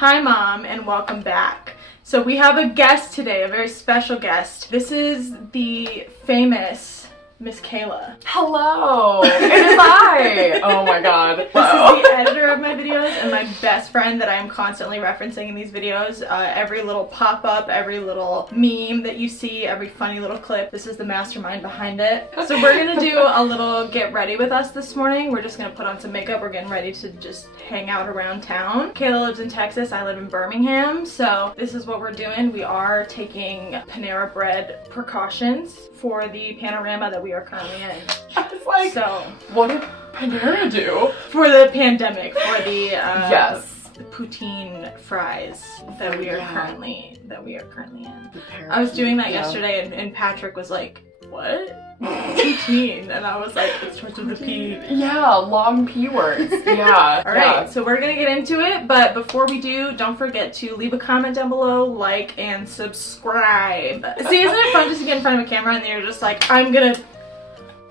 Hi Mom, and welcome back. So we have a guest today, a very special guest. This is the famous Miss Kayla. Hello, it is I. Oh my god. This is the editor of my videos and my best friend that I am constantly referencing in these videos. Every little pop-up, every little meme that you see, every funny little clip, this is the mastermind behind it. So we're gonna do a little get ready with us this morning. We're just gonna put on some makeup. We're getting ready to just hang out around town. Kayla lives in Texas, I live in Birmingham. So this is what we're doing. We are taking Panera Bread precautions for the panorama that we are currently in. I was like, so what did Panera do? For the pandemic, for the yes, the poutine fries that we are currently in. I was doing that yesterday and Patrick was like, what? Poutine, and I was like, it starts with a P. Yeah, long P words. Yeah. Alright, so we're gonna get into it, but before we do, don't forget to leave a comment down below, like, and subscribe. See, isn't it fun just to get in front of a camera and then you're just like, I'm gonna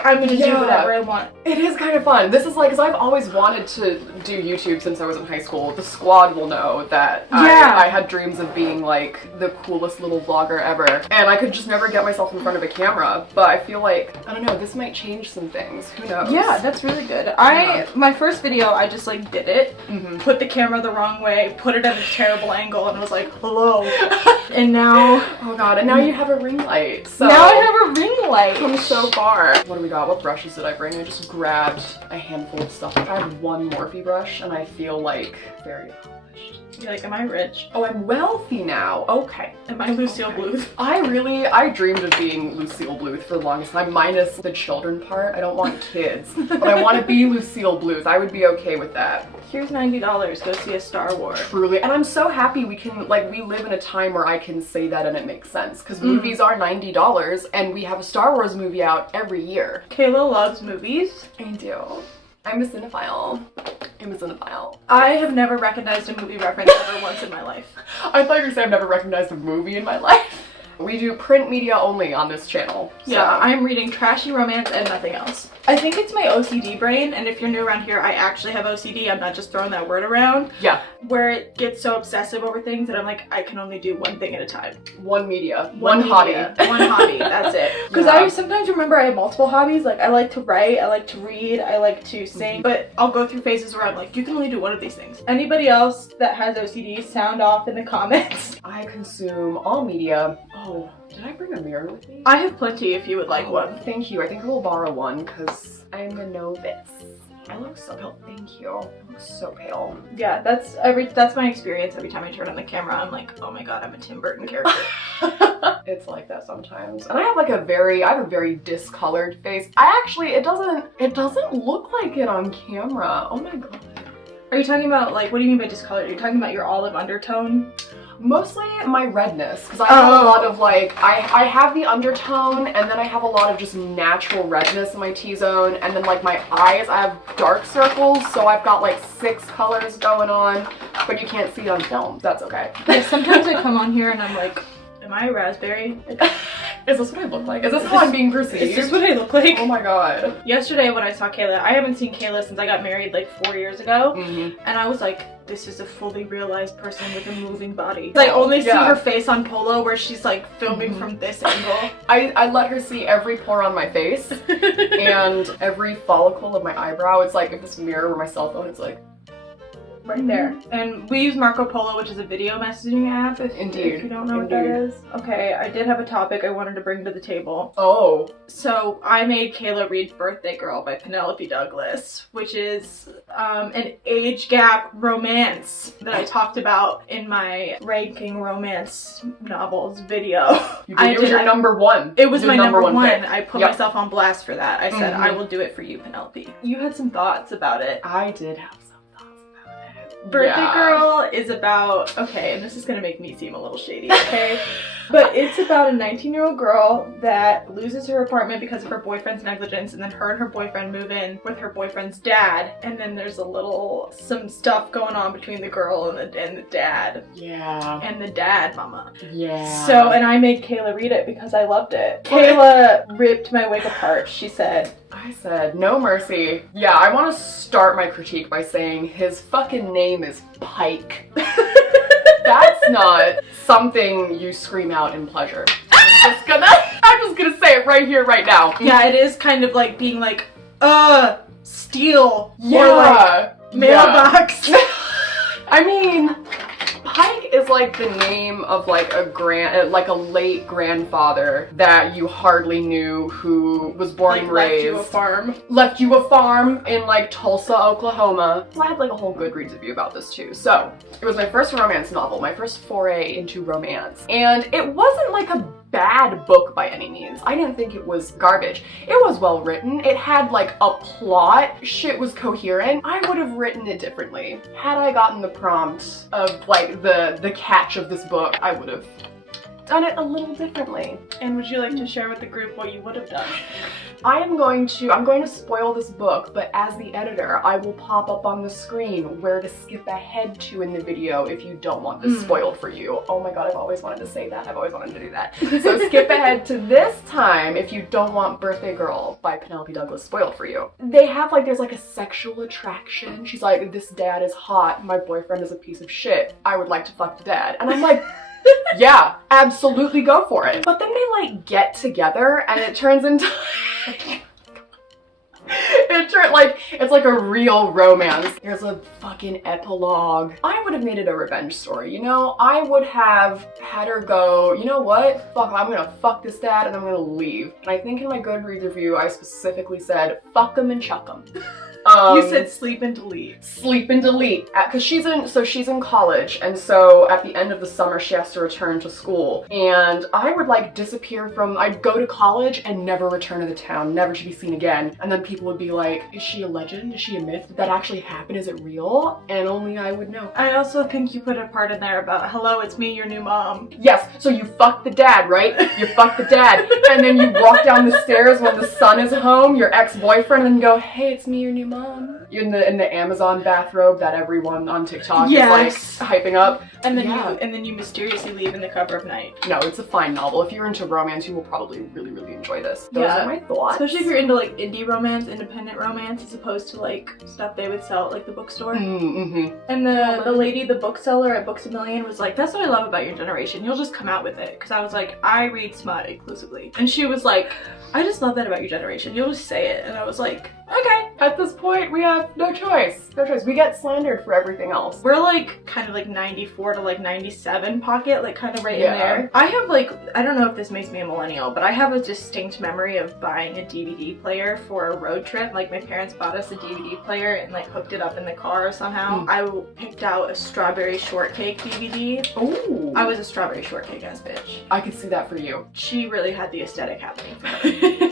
do whatever I want. It is kind of fun. This is like, because I've always wanted to do YouTube since I was in high school. The squad will know that I had dreams of being like the coolest little vlogger ever. And I could just never get myself in front of a camera. But I feel like, I don't know, this might change some things. Who knows? Yeah, that's really good. My first video, I just like did it, put the camera the wrong way, put it at a terrible angle, and was like, hello. And now... Oh god, and now you have a ring light. So now I have a ring light. Come so far. What do we got? What brushes did I bring? I just grabbed a handful of stuff. I have one Morphe brush and I feel like very accomplished. You're like, am I rich? Oh, I'm wealthy now. Okay. Am I Lucille Bluth? I dreamed of being Lucille Bluth for the longest time, minus the children part. I don't want kids, but I want to be Lucille Bluth. I would be okay with that. Here's $90, go see a Star Wars. Truly, and I'm so happy we can, like, we live in a time where I can say that and it makes sense, because movies are $90 and we have a Star Wars movie out every year. Kayla loves movies. I do. I'm a cinephile. I have never recognized a movie reference ever once in my life. I thought you were going to say I've never recognized a movie in my life. We do print media only on this channel. So. Yeah, I'm reading trashy romance and nothing else. I think it's my OCD brain, and if you're new around here, I actually have OCD. I'm not just throwing that word around. Yeah. Where it gets so obsessive over things that I'm like, I can only do one thing at a time. One media. One hobby. One hobby, that's it. Because I sometimes remember I have multiple hobbies. Like, I like to write, I like to read, I like to sing, but I'll go through phases where I'm like, you can only do one of these things. Anybody else that has OCD, sound off in the comments. I consume all media. Oh, did I bring a mirror with me? I have plenty if you would like one. Thank you. I think I will borrow one because I'm a novice. I look so pale. Thank you. I look so pale. Yeah, that's my experience every time I turn on the camera. I'm like, oh my god, I'm a Tim Burton character. It's like that sometimes. And I have like a very discolored face. It doesn't look like it on camera. Oh my god. Are you talking about, like, what do you mean by discolored? Are you talking about your olive undertone? Mostly my redness, because I have a lot of like, I have the undertone and then I have a lot of just natural redness in my T-zone, and then like my eyes, I have dark circles, so I've got like 6 colors going on, but you can't see it on film. That's okay. Like, sometimes I come on here and I'm like, am I a raspberry? Is this what I look like? Is this how I'm being perceived? Is this what I look like? Oh my god. Yesterday when I saw Kayla, I haven't seen Kayla since I got married like 4 years ago, and I was like, this is a fully realized person with a moving body. I only see her face on Polo where she's like filming from this angle. I let her see every pore on my face and every follicle of my eyebrow. It's like if this mirror were my cell phone, it's like right there. And we use Marco Polo, which is a video messaging app, if you don't know what that is. Okay, I did have a topic I wanted to bring to the table. Oh. So I made Kayla read Birthday Girl by Penelope Douglas, which is an age gap romance that I talked about in my ranking romance novels video. It was your number one. It was my number one. Pick. I put myself on blast for that. I said, I will do it for you, Penelope. You had some thoughts about it. I did have some. Birthday Girl is about, okay, and this is gonna make me seem a little shady, okay? But it's about a 19-year-old girl that loses her apartment because of her boyfriend's negligence, and then her and her boyfriend move in with her boyfriend's dad, and then there's some stuff going on between the girl and the dad. Yeah. And the dad mama. Yeah. So, and I made Kayla read it because I loved it. Kayla ripped my wig apart. She said, I said, no mercy. Yeah, I want to start my critique by saying his fucking name is Pike. That's not something you scream out in pleasure. I'm just gonna say it right here, right now. Yeah, it is kind of like being like, steal. Yeah. Or like, mailbox. I mean, Pike is like the name of like a late grandfather that you hardly knew, who was born and raised. Left you a farm in like Tulsa, Oklahoma. So I had like a whole Goodreads review about this too. So it was my first romance novel, my first foray into romance. And it wasn't like a bad book by any means. I didn't think it was garbage. It was well written. It had like a plot. Shit was coherent. I would have written it differently. Had I gotten the prompt of like the catch of this book, I would have done it a little differently. And would you like to share with the group what you would have done? I'm going to spoil this book, but as the editor, I will pop up on the screen where to skip ahead to in the video if you don't want this spoiled for you. Oh my god, I've always wanted to say that. I've always wanted to do that. So skip ahead to this time if you don't want Birthday Girl by Penelope Douglas spoiled for you. They have like, there's like a sexual attraction. She's like, this dad is hot, my boyfriend is a piece of shit. I would like to fuck the dad. And I'm like, yeah, absolutely go for it. But then they like get together and it turns into it's like a real romance. There's a fucking epilogue. I would have made it a revenge story, you know? I would have had her go, you know what? Fuck, I'm gonna fuck this dad and I'm gonna leave. And I think in my Goodreads review, I specifically said, fuck him and chuck him. You said sleep and delete. Sleep and delete. Cause she's in college, and so at the end of the summer she has to return to school. And I would like disappear I'd go to college and never return to the town, never to be seen again. And then people would be like, is she a legend? Is she a myth? Did that actually happen? Is it real? And only I would know. I also think you put a part in there about, hello, it's me, your new mom. Yes, so you fuck the dad, right? You fuck the dad, and then you walk down the stairs when the son is home, your ex-boyfriend, and go, hey, it's me, your new mom. In the Amazon bathrobe that everyone on TikTok is like hyping up. And then you mysteriously leave in the cover of night. No, it's a fine novel. If you're into romance, you will probably really, really enjoy this. Those are my thoughts. Especially if you're into like indie romance, independent romance, as opposed to like stuff they would sell at like the bookstore. And the lady, the bookseller at Books A Million was like, that's what I love about your generation. You'll just come out with it. Because I was like, I read smut exclusively. And she was like, I just love that about your generation. You'll just say it. And I was like, okay. At this point, we have no choice. No choice. We get slandered for everything else. We're like kind of like 94 to like 97 pocket, like kind of right in there. I have like, I don't know if this makes me a millennial, but I have a distinct memory of buying a DVD player for a road trip. Like my parents bought us a DVD player and like hooked it up in the car somehow. I picked out a strawberry shortcake DVD. Ooh. I was a strawberry shortcake ass bitch. I could see that for you. She really had the aesthetic happening for her.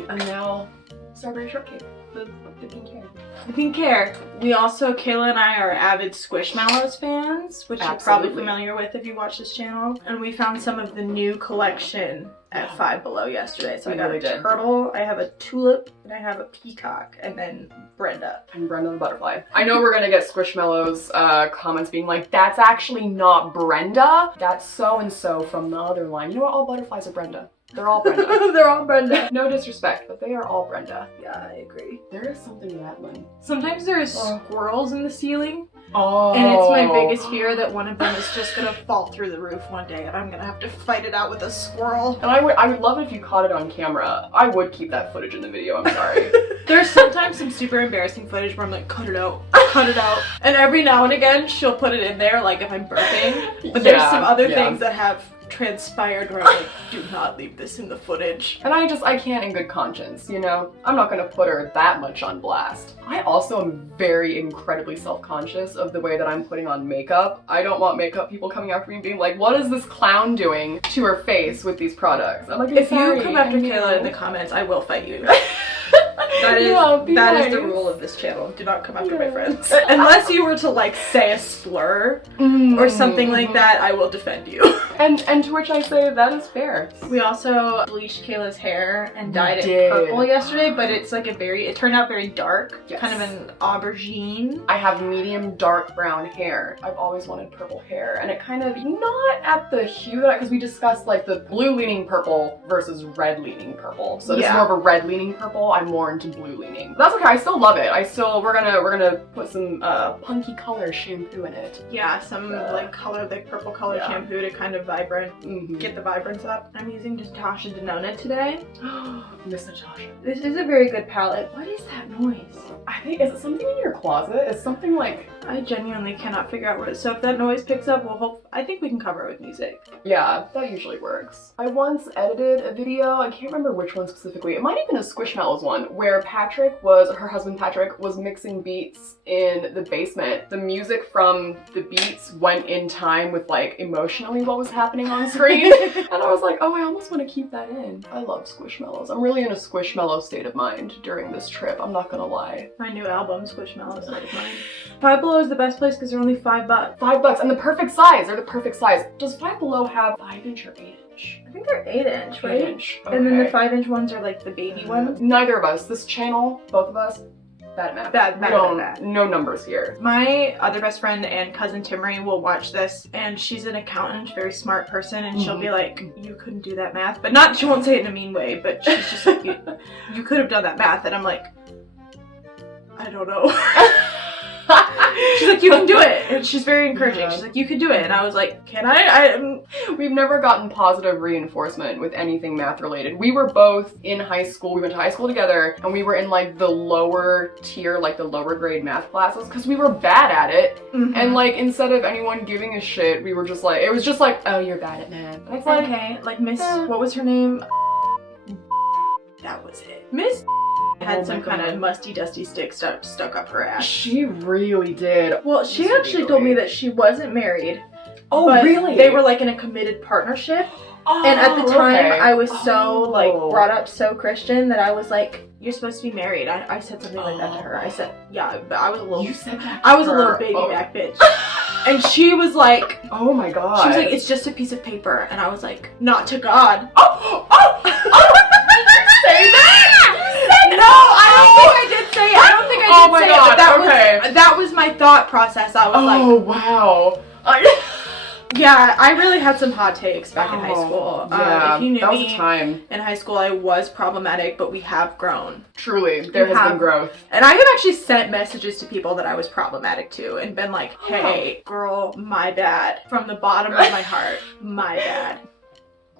And now, strawberry shortcake. The pink hair. The pink hair. We also, Kayla and I are avid Squishmallows fans, which you're probably familiar with if you watch this channel. And we found some of the new collection at Five Below yesterday. So I got a turtle, I have a tulip, and I have a peacock, and then Brenda. And Brenda the butterfly. I know we're gonna get Squishmallows comments being like, that's actually not Brenda. That's so-and-so from the other line. You know what? All butterflies are Brenda. They're all Brenda. They're all Brenda. No disrespect, but they are all Brenda. Yeah, I agree. There is something to that one. Sometimes there's squirrels in the ceiling. Oh. And it's my biggest fear that one of them is just gonna fall through the roof one day and I'm gonna have to fight it out with a squirrel. And I would love it if you caught it on camera. I would keep that footage in the video, I'm sorry. There's sometimes some super embarrassing footage where I'm like, cut it out, cut it out. And every now and again, she'll put it in there, like if I'm burping. But there's some other things that have transpired where I'm like, do not leave this in the footage. And I can't in good conscience, you know? I'm not gonna put her that much on blast. I also am very incredibly self-conscious of the way that I'm putting on makeup. I don't want makeup people coming after me and being like, what is this clown doing to her face with these products? I'm like, if you come after Kayla in the comments, I will fight you. That is the rule of this channel. Do not come after my friends. Unless you were to like say a slur or something like that, I will defend you. And to which I say, that is fair. We also bleached Kayla's hair and dyed We it did. purple yesterday, but it's like it turned out very dark. Yes. Kind of an aubergine. I have medium dark brown hair. I've always wanted purple hair, and it kind of, not at the hue that, because we discussed like the blue leaning purple versus red leaning purple. So this is more of a red leaning purple. I'm more into blue leaning. That's okay, I still love it. We're gonna put some punky color shampoo in it. Yeah, some like purple color shampoo to kind of get the vibrance up. I'm using Natasha Denona today. Miss Natasha. This is a very good palette. What is that noise? I think, is it something in your closet? Is something like... I genuinely cannot figure out what it is. So if that noise picks up, I think we can cover it with music. Yeah, that usually works. I once edited a video, I can't remember which one specifically. It might have been a Squishmallows one, where her husband Patrick was mixing beats in the basement. The music from the beats went in time with like emotionally what was happening on screen. And I was like, oh, I almost want to keep that in. I love Squishmallows. I'm really in a Squishmallow state of mind during this trip, I'm not gonna lie. My new album, Squishmallows, State of Mind. Five Below is the best place because they're only $5. $5, and the perfect size. They're the perfect size. Does Five Below have 5-inch or 8-inch? I think they're 8-inch, right? 8-inch. Okay. And then the 5-inch ones are like the baby ones. Neither of us. This channel, both of us, bad at math. Bad. No numbers here. My other best friend and cousin Timmery will watch this, and she's an accountant, very smart person, and she'll be like, you couldn't do that math. But she won't say it in a mean way, but she's just like, you could have done that math. And I'm like, I don't know. She's like, you can do it. And she's very encouraging. Yeah. She's like, you can do it. And I was like, can I? We've never gotten positive reinforcement with anything math related. We were both in high school. We went to high school together, and we were in like the lower tier, like the lower grade math classes, because we were bad at it. And like, instead of anyone giving a shit, we were just like, it was just like, oh, you're bad at math. And it's like, okay, like Miss, what was her name? That was it. Miss had some kind of musty dusty stick stuck up her ass. She really did. Well, she actually told me that she wasn't married. Oh, but really? They were like in a committed partnership. Oh, and at the time, I was so like brought up so Christian that I was like, you're supposed to be married. I said something like that to her. I said, yeah, but I was a little. You said that. I was a little baby back bitch. And she was like, oh my god. She was like, it's just a piece of paper. And I was like, not to God. Say that? No, I don't think I did say it. I don't think I did say it. But that was my thought process. I was like, oh wow. Yeah, I really had some hot takes back in high school. Yeah, if you knew that was me, a time. In high school I was problematic, but we have grown. Truly, there has been growth. And I have actually sent messages to people that I was problematic to and been like, hey, girl, my bad. From the bottom of my heart, my bad.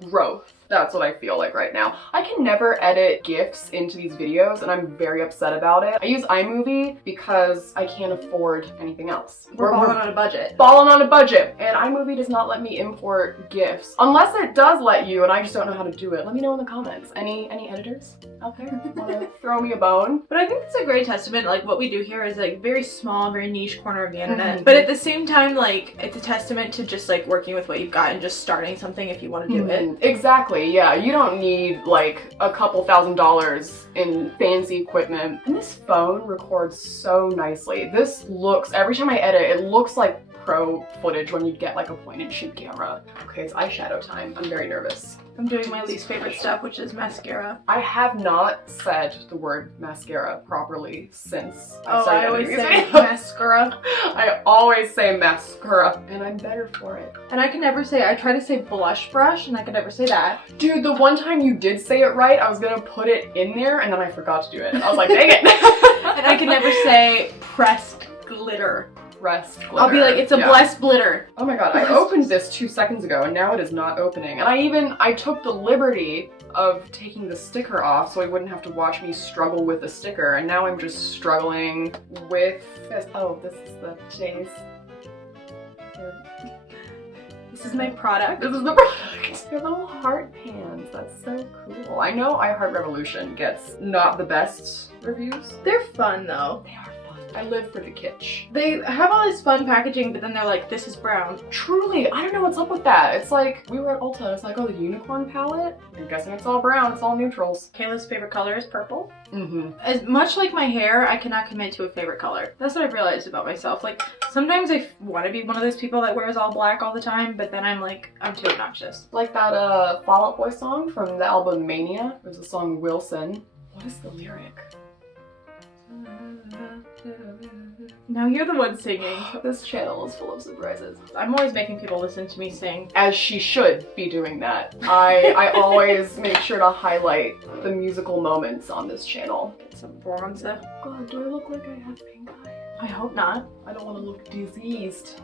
Growth. That's what I feel like right now. I can never edit GIFs into these videos, and I'm very upset about it. I use iMovie because I can't afford anything else. We're balling on a budget. Balling on a budget. And iMovie does not let me import GIFs. Unless it does let you, and I just don't know how to do it. Let me know in the comments. Any editors out there wanna throw me a bone? But I think it's a great testament. Like, what we do here is like very small, very niche corner of the internet. But at the same time, like, it's a testament to just like working with what you've got and just starting something if you want to do it. Exactly. Yeah, you don't need like a couple $1,000s in fancy equipment. And this phone records so nicely. This looks, every time I edit, it looks like pro footage when you get like a point and shoot camera. Okay, it's eyeshadow time. I'm very nervous. I'm doing my least favorite stuff, which is mascara. I have not said the word mascara properly since I started. I always say mascara. I always say mascara, and I'm better for it. And I can never say, I try to say blush brush, and I can never say that. Dude, the one time you did say it right, I was gonna put it in there, and then I forgot to do it. I was like, dang it. And I can never say pressed glitter. Pressed glitter. I'll be like, it's a blessed glitter. Oh my god, I opened this 2 seconds ago and now it is not opening. And I took the liberty of taking the sticker off so I wouldn't have to watch me struggle with the sticker. And now I'm just struggling with this. Oh, this is the chase. This is my product. This is the product. Your little heart pans. That's so cool. I know I Heart Revolution gets not the best reviews. They're fun though. They are fun. I live for the kitsch. They have all this fun packaging, but then they're like, this is brown. Truly, I don't know what's up with that. It's like, we were at Ulta, it's like, oh, the unicorn palette? I'm guessing it's all brown, it's all neutrals. Kayla's favorite color is purple. Mm-hmm. As much like my hair, I cannot commit to a favorite color. That's what I've realized about myself. Like, sometimes I want to be one of those people that wears all black all the time, but then I'm like, I'm too obnoxious. Like that Fall Out Boy song from the album Mania. There's the song Wilson. What is the lyric? Now you're the one singing. This channel is full of surprises. I'm always making people listen to me sing. As she should be doing that. I always make sure to highlight the musical moments on this channel. Get some bronzer. God, do I look like I have pink eye? I hope not. I don't want to look diseased.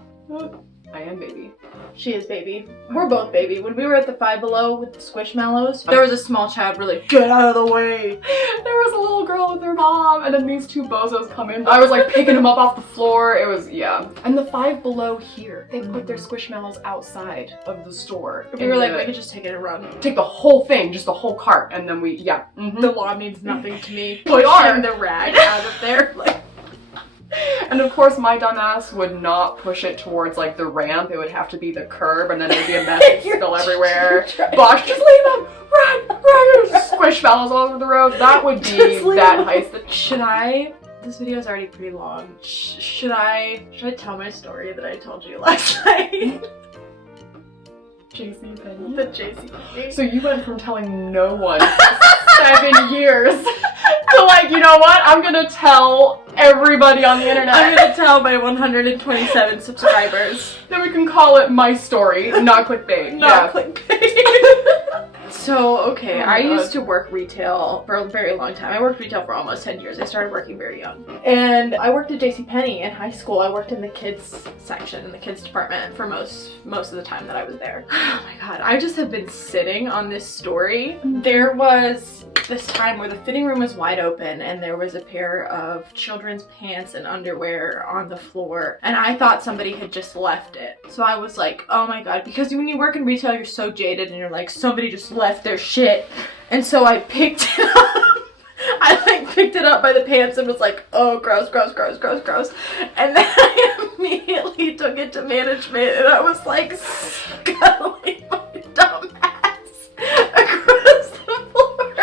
I am baby. She is baby. We're both baby. When we were at the Five Below with the Squishmallows, there was a small child really, get out of the way. There was a little girl with her mom, and then these two bozos come in. I was like picking him up off the floor. It was, yeah. And the Five Below here, they put their Squishmallows outside of the store. We were like, we could just take it and run. Take the whole thing, just the whole cart, and then we, yeah. Mm-hmm. The law means nothing to me. We are. Pushing the rag out of there. Like. And of course my dumbass would not push it towards like the ramp. It would have to be the curb, and then it would be a mess and spill everywhere. Bosh, just leave them! Run! Squishmallows all over the road. That would be that heist. Should I? This video is already pretty long. Should I tell my story that I told you last night? JCPenney. The JCPenney. So you went from telling no one 7 years to like, you know what? I'm gonna tell everybody on the internet. I'm gonna tell my 127 subscribers. Then we can call it my story, not clickbait. Not yeah. clickbait. So, okay, Oh my I God. used to work retail for a very long time. I worked retail for almost 10 years. I started working very young. And I worked at JCPenney in high school. I worked in the kids section, in the kids department for most of the time that I was there. Oh my God, I just have been sitting on this story. There was this time where the fitting room was wide open and there was a pair of children's pants and underwear on the floor, and I thought somebody had just left it. So I was like, oh my God, because when you work in retail, you're so jaded and you're like, somebody just left their shit. And so I picked it up. I like picked it up by the pants and was like, oh, gross, gross, gross, gross, gross. And then I immediately took it to management and I was like scuttling my dumb ass across the floor.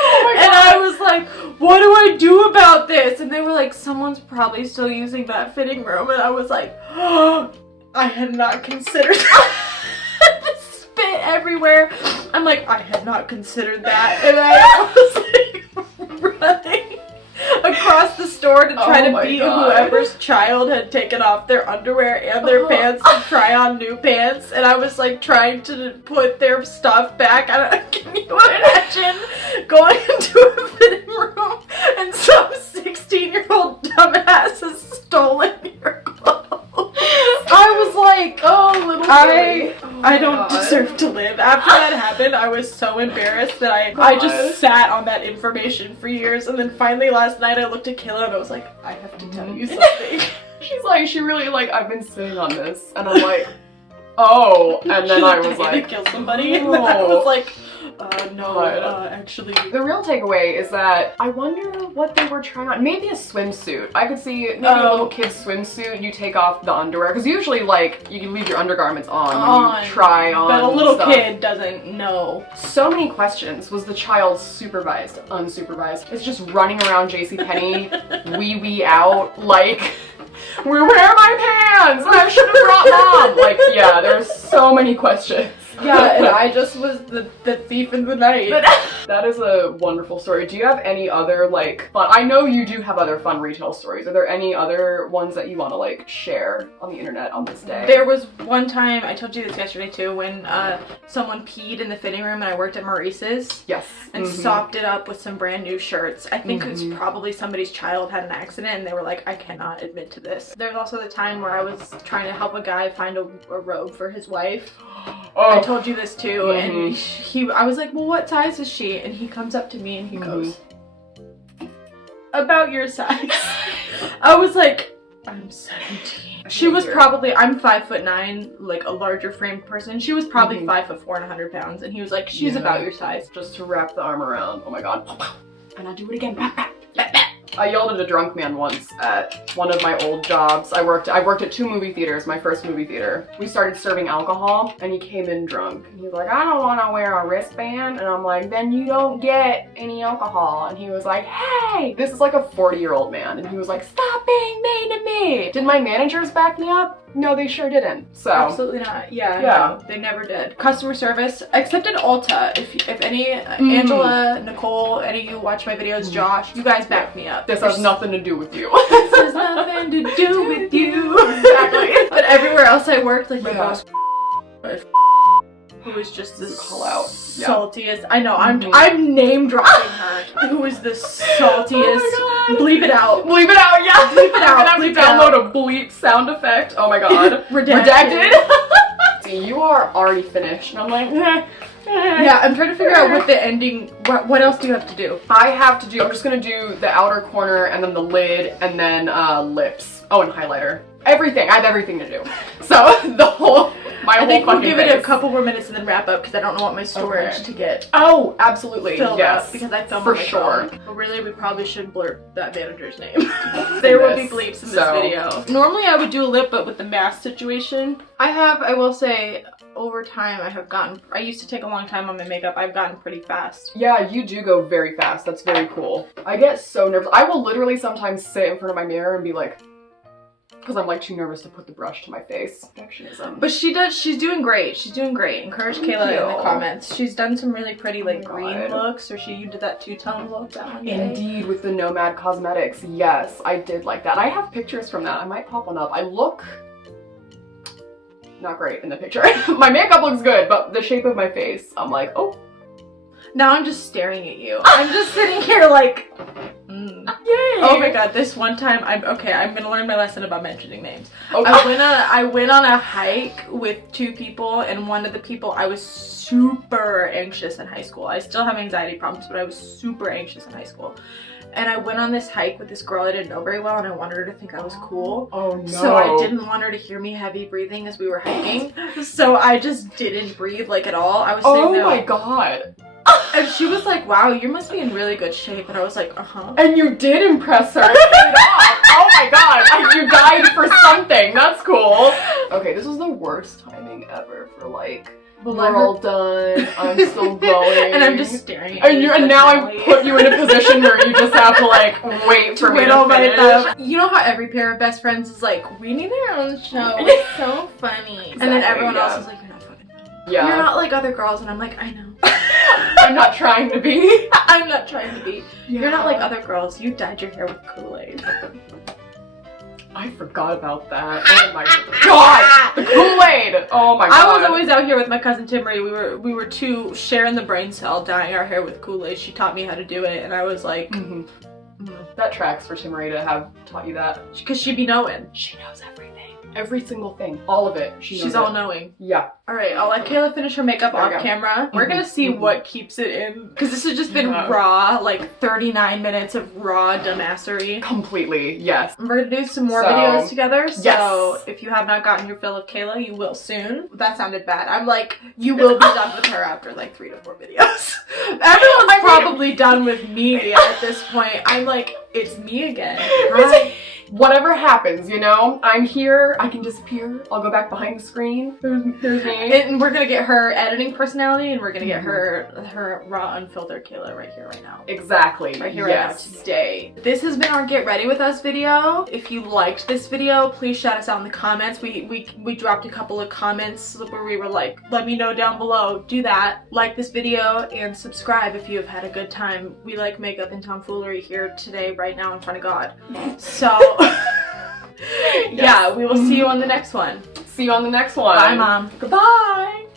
Oh and I was like, what do I do about this? And they were like, someone's probably still using that fitting room. And I was like, oh, I had not considered that. Spit everywhere. I'm like, I had not considered that. And I was like running across the store to try to beat whoever's child had taken off their underwear and their pants to try on new pants. And I was like trying to put their stuff back. Can you imagine going into a fitting room and some 16-year-old dumbass has stolen your clothes? I was like, oh, little silly. I don't deserve to live. After that happened, I was so embarrassed that I just sat on that information for years, and then finally last night I looked at Kayla and I was like, I have to tell you something. She's like, she really like, I've been sitting on this, and I'm like, oh, and then I was like, to kill somebody, and then I was like, no, actually. The real takeaway is that I wonder what they were trying on. Maybe a swimsuit. I could see maybe a little kid's swimsuit, you take off the underwear, because usually like you can leave your undergarments on when you try on. But a little kid doesn't know. So many questions. Was the child supervised, unsupervised? It's just running around JCPenney, wee out, like, where are my pants? I should have brought mom. Like, yeah, there's so many questions. Yeah, and I just was the thief in the night. That is a wonderful story. Do you have any other, like, fun? I know you do have other fun retail stories. Are there any other ones that you want to, like, share on the internet on this day? There was one time, I told you this yesterday too, when someone peed in the fitting room and I worked at Maurice's. Yes. And socked it up with some brand new shirts. I think it's probably somebody's child had an accident and they were like, I cannot admit to this. There's also the time where I was trying to help a guy find a robe for his wife. I told you this too, and I was like, well, what size is she? And he comes up to me and he goes, about your size. I was like, I'm 17. She was probably, I'm 5'9", like a larger framed person. She was probably 5'4" and 100 pounds. And he was like, she's about your size. Just to wrap the arm around. Oh my God. And I'll do it again. I yelled at a drunk man once at one of my old jobs. I worked at 2 movie theaters, my first movie theater. We started serving alcohol and he came in drunk. And he was like, I don't want to wear a wristband. And I'm like, then you don't get any alcohol. And he was like, hey, this is like a 40-year-old man. And he was like, stop being mean to me. Did my managers back me up? No, they sure didn't. So absolutely not. Yeah. No, they never did. Customer service, except in Ulta. If any Angela, Nicole, any of you watch my videos, Josh, you guys back me up. This has nothing to do with you. This has nothing to do with you. Exactly. But everywhere else I worked, like my boss, who was just the call out. saltiest. I know. I'm name dropping her. Who is the saltiest? Oh bleep it out. Bleep it out. Yeah. Bleep it out. I'm gonna have to download a bleep sound effect. Oh my god. Redacted. See, you are already finished, and I'm like, yeah, I'm trying to figure out what the ending, what else do you have to do? I'm just gonna do the outer corner and then the lid and then lips. Oh, and highlighter. Everything. I have everything to do. So the whole, I think we'll give it a couple more minutes and then wrap up because I don't know what my storage to get. Oh, absolutely. Filled up because I film for sure. But really, we probably should blur that manager's name. There will be bleeps in this video. Normally, I would do a lip, but with the mask situation, I will say, over time, I used to take a long time on my makeup. I've gotten pretty fast. Yeah, you do go very fast. That's very cool. I get so nervous. I will literally sometimes sit in front of my mirror and be like, because I'm like too nervous to put the brush to my face. Perfectionism. But she's doing great. She's doing great. Encourage Kayla in the comments. She's done some really pretty like green looks, or you did that 2-tone look that one day. Indeed, with the Nomad Cosmetics. Yes, I did like that. I have pictures from that. I might pop one up. I look not great in the picture. My makeup looks good, but the shape of my face, I'm like, oh. Now I'm just staring at you. I'm just sitting here like, Yay! Oh my god, this one time, I'm gonna learn my lesson about mentioning names. Okay. I went on a hike with 2 people, and one of the people, I was super anxious in high school. I still have anxiety problems, but I was super anxious in high school. And I went on this hike with this girl I didn't know very well, and I wanted her to think I was cool. Oh no. So I didn't want her to hear me heavy breathing as we were hiking. So I just didn't breathe like at all. I was sitting there. Oh my god. And she was like, wow, you must be in really good shape. And I was like, uh-huh. And you did impress her. Oh my god, you died for something. That's cool. Okay, this was the worst timing ever for like, we're all done, I'm still going. And I'm just staring at you. And now I put you in a position where you just have to like, wait for me to finish. You know how every pair of best friends is like, we need our own show, it's so funny. Exactly, and then everyone else is like, you're not fucking funny. Yeah. You're not like other girls, and I'm like, I know. I'm not trying to be. I'm not trying to be. Yeah. You're not like other girls. You dyed your hair with Kool-Aid. I forgot about that. Oh my god! The Kool-Aid! Oh my god. I was always out here with my cousin Timmery. We were 2 sharing the brain cell, dyeing our hair with Kool-Aid. She taught me how to do it, and I was like, that tracks for Timmery to have taught you that. Because she be knowing. She knows everything. Every single thing. All of it. She's all knowing. Yeah. Alright, I'll let Kayla finish her makeup off camera. We're gonna see what keeps it in. Because this has just been raw, like 39 minutes of raw dumbassery. Completely, yes. We're gonna do some more videos together. So if you have not gotten your fill of Kayla, you will soon. That sounded bad. I'm like, you will be done with her after like 3 to 4 videos. Everyone's probably done with me at this point. I'm like, it's me again. Right? Whatever happens, you know, I'm here, I can disappear, I'll go back behind the screen, there's me. And we're gonna get her editing personality, and we're gonna get her raw, unfiltered Kayla right here, right now. Exactly. Right here, right now, today. This has been our Get Ready With Us video. If you liked this video, please shout us out in the comments. We dropped a couple of comments where we were like, let me know down below. Do that. Like this video, and subscribe if you have had a good time. We like makeup and tomfoolery here today, right now, in front of God. So... yeah, we will see you on the next one. See you on the next one. Bye, Mom. Goodbye.